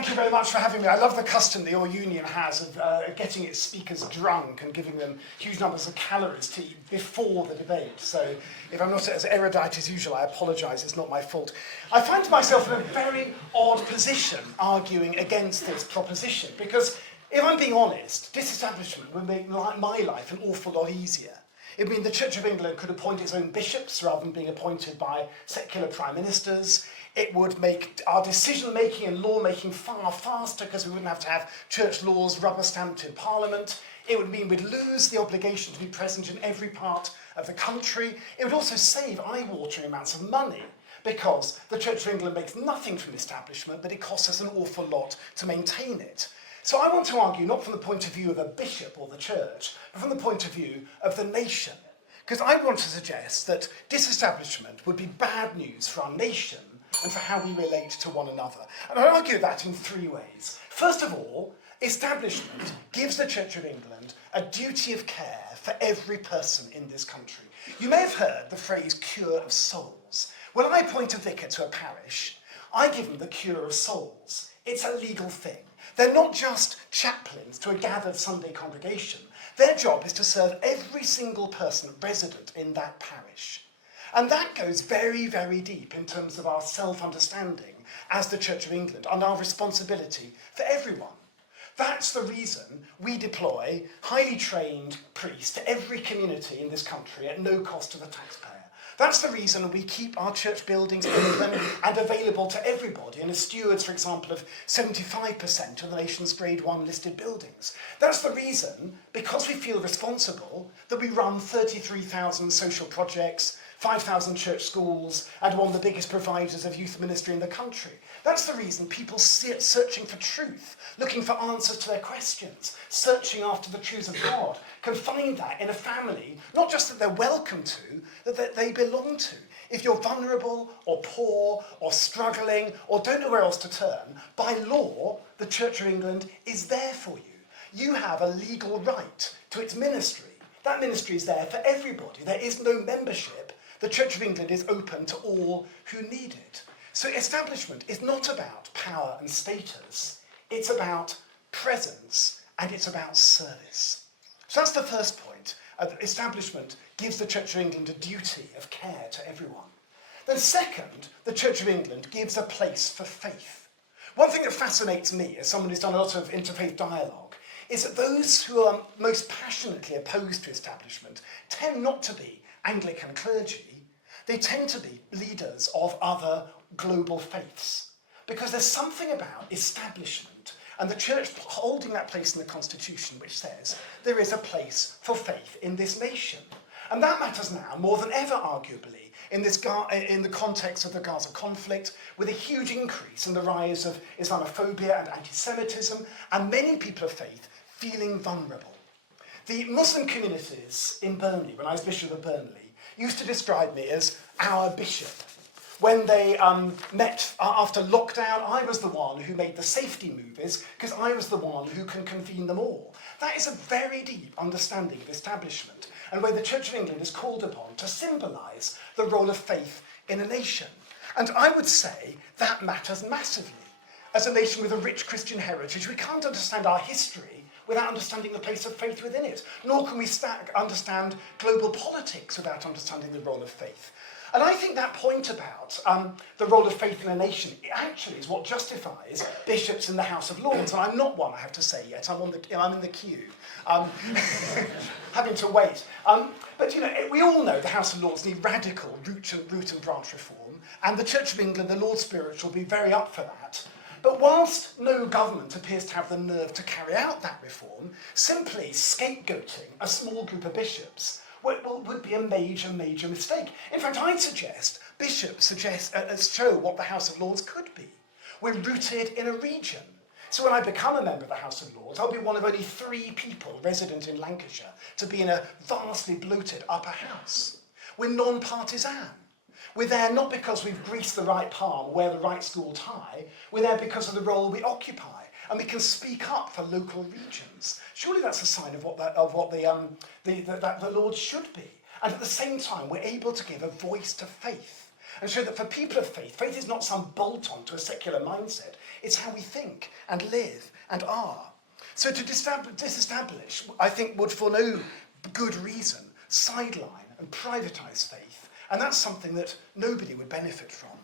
thank you very much for having me. I love the custom that your union has of getting its speakers drunk and giving them huge numbers of calories to eat before the debate. So if I'm not as erudite as usual, I apologise, it's not my fault. I find myself in a very odd position arguing against this proposition, because if I'm being honest, disestablishment would make my life an awful lot easier. It would mean the Church of England could appoint its own bishops rather than being appointed by secular prime ministers. It would make our decision-making and law-making far faster because we wouldn't have to have church laws rubber-stamped in Parliament. It would mean we'd lose the obligation to be present in every part of the country. It would also save eye-watering amounts of money because the Church of England makes nothing from the establishment, but it costs us an awful lot to maintain it. So I want to argue not from the point of view of a bishop or the church, but from the point of view of the nation. Because I want to suggest that disestablishment would be bad news for our nation and for how we relate to one another. And I argue that in three ways. First of all, establishment gives the Church of England a duty of care for every person in this country. You may have heard the phrase cure of souls. When I appoint a vicar to a parish, I give them the cure of souls. It's a legal thing. They're not just chaplains to a gathered Sunday congregation. Their job is to serve every single person resident in that parish. And that goes very, very deep in terms of our self-understanding as the Church of England and our responsibility for everyone. That's the reason we deploy highly trained priests to every community in this country at no cost to the taxpayer. That's the reason we keep our church buildings open and available to everybody, and as stewards, for example, of 75% of the nation's Grade 1 listed buildings. That's the reason, because we feel responsible, that we run 33,000 social projects, 5,000 church schools, and one of the biggest providers of youth ministry in the country. That's the reason people sit searching for truth, looking for answers to their questions, searching after the truths of God, can find that in a family, not just that they're welcome to, that they belong to. If you're vulnerable or poor or struggling or don't know where else to turn, by law, the Church of England is there for you. You have a legal right to its ministry. That ministry is there for everybody. There is no membership. The Church of England is open to all who need it. So establishment is not about power and status. It's about presence and it's about service. So that's the first point. Establishment gives the Church of England a duty of care to everyone. Then second, the Church of England gives a place for faith. One thing that fascinates me, as someone who's done a lot of interfaith dialogue, is that those who are most passionately opposed to establishment tend not to be Anglican clergy. They tend to be leaders of other global faiths. Because there's something about establishment and the church holding that place in the Constitution which says there is a place for faith in this nation. And that matters now more than ever, arguably, in the context of the Gaza conflict, with a huge increase in the rise of Islamophobia and anti-Semitism, and many people of faith feeling vulnerable. The Muslim communities in Burnley, when I was Bishop of Burnley, used to describe me as our bishop. When they met after lockdown, I was the one who made the safety movies because I was the one who can convene them all. That is a very deep understanding of establishment and where the Church of England is called upon to symbolise the role of faith in a nation. And I would say that matters massively. As a nation with a rich Christian heritage, we can't understand our history without understanding the place of faith within it. Nor can we understand global politics without understanding the role of faith. And I think that point about the role of faith in a nation actually is what justifies bishops in the House of Lords. And I'm not one, I have to say, yet. I'm in the queue, having to wait. But you know, we all know the House of Lords need radical root and branch reform, and the Church of England, the Lord Spiritual, will be very up for that. But whilst no government appears to have the nerve to carry out that reform, simply scapegoating a small group of bishops would be a major, major mistake. In fact, I'd suggest bishops show what the House of Lords could be. We're rooted in a region. So when I become a member of the House of Lords, I'll be one of only 3 people resident in Lancashire to be in a vastly bloated upper house. We're non-partisan. We're there not because we've greased the right palm, wear the right school tie. We're there because of the role we occupy, and we can speak up for local regions. Surely that's a sign of what the Lord should be. And at the same time, we're able to give a voice to faith. and show that for people of faith, faith is not some bolt-on to a secular mindset, it's how we think and live and are. So to disestablish, I think, would for no good reason sideline and privatise faith, and that's something that nobody would benefit from.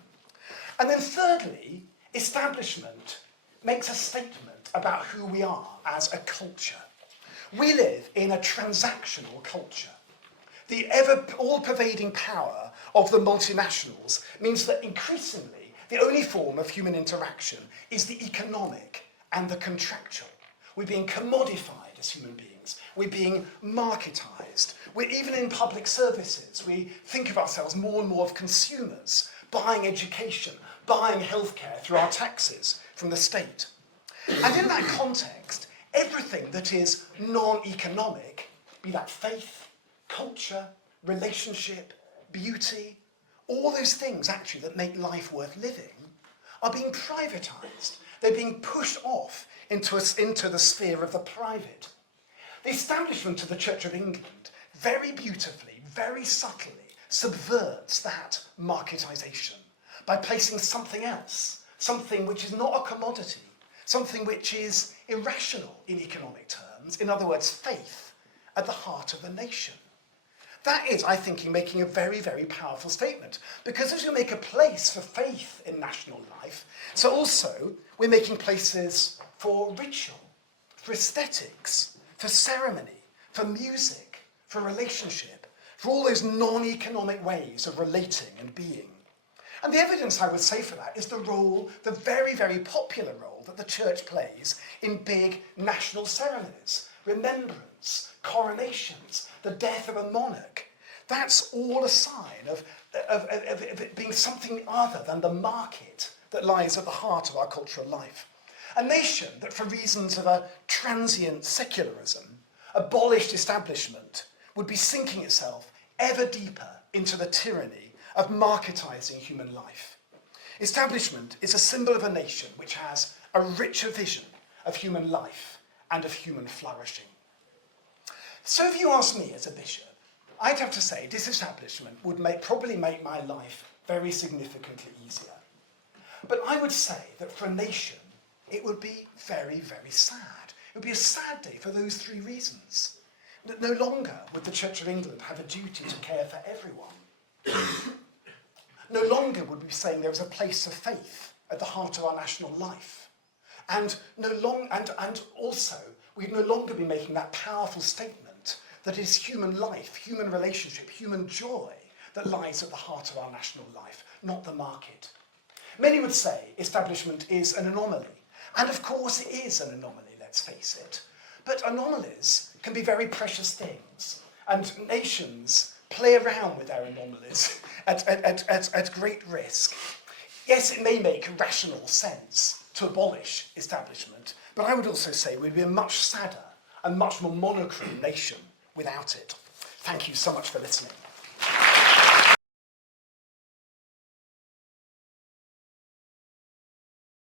And then thirdly, establishment makes a statement about who we are as a culture. We live in a transactional culture. The ever all-pervading power of the multinationals means that increasingly the only form of human interaction is the economic and the contractual. We're being commodified as human beings. We're being marketised. We're even in public services. We think of ourselves more and more as consumers, buying education, buying healthcare through our taxes from the state. And in that context, everything that is non-economic, be that faith, culture, relationship, beauty, all those things actually that make life worth living, are being privatised. They're being pushed off into the sphere of the private. The establishment of the Church of England very beautifully, very subtly subverts that marketisation by placing something else, something which is not a commodity, something which is irrational in economic terms, in other words, faith, at the heart of the nation. That is, I think, making a very, very powerful statement, because as we make a place for faith in national life, so also we're making places for ritual, for aesthetics, for ceremony, for music, for relationship, for all those non-economic ways of relating and being. And the evidence, I would say, for that is the role, the very, very popular role that the church plays in big national ceremonies, remembrance, coronations, the death of a monarch. That's all a sign of it being something other than the market that lies at the heart of our cultural life. A nation that, for reasons of a transient secularism, abolished establishment, would be sinking itself ever deeper into the tyranny of marketising human life. Establishment is a symbol of a nation which has a richer vision of human life and of human flourishing. So if you ask me as a bishop, I'd have to say disestablishment would probably make my life very significantly easier. But I would say that for a nation, it would be very, very sad. It would be a sad day for those three reasons. That no longer would the Church of England have a duty to care for everyone. No longer would we be saying there is a place of faith at the heart of our national life. And also, we'd no longer be making that powerful statement that it is human life, human relationship, human joy that lies at the heart of our national life, not the market. Many would say establishment is an anomaly. And of course it is an anomaly, let's face it. But anomalies can be very precious things. And nations play around with their anomalies at great risk. Yes, it may make rational sense to abolish establishment, but I would also say we'd be a much sadder and much more monochrome nation without it. Thank you so much for listening.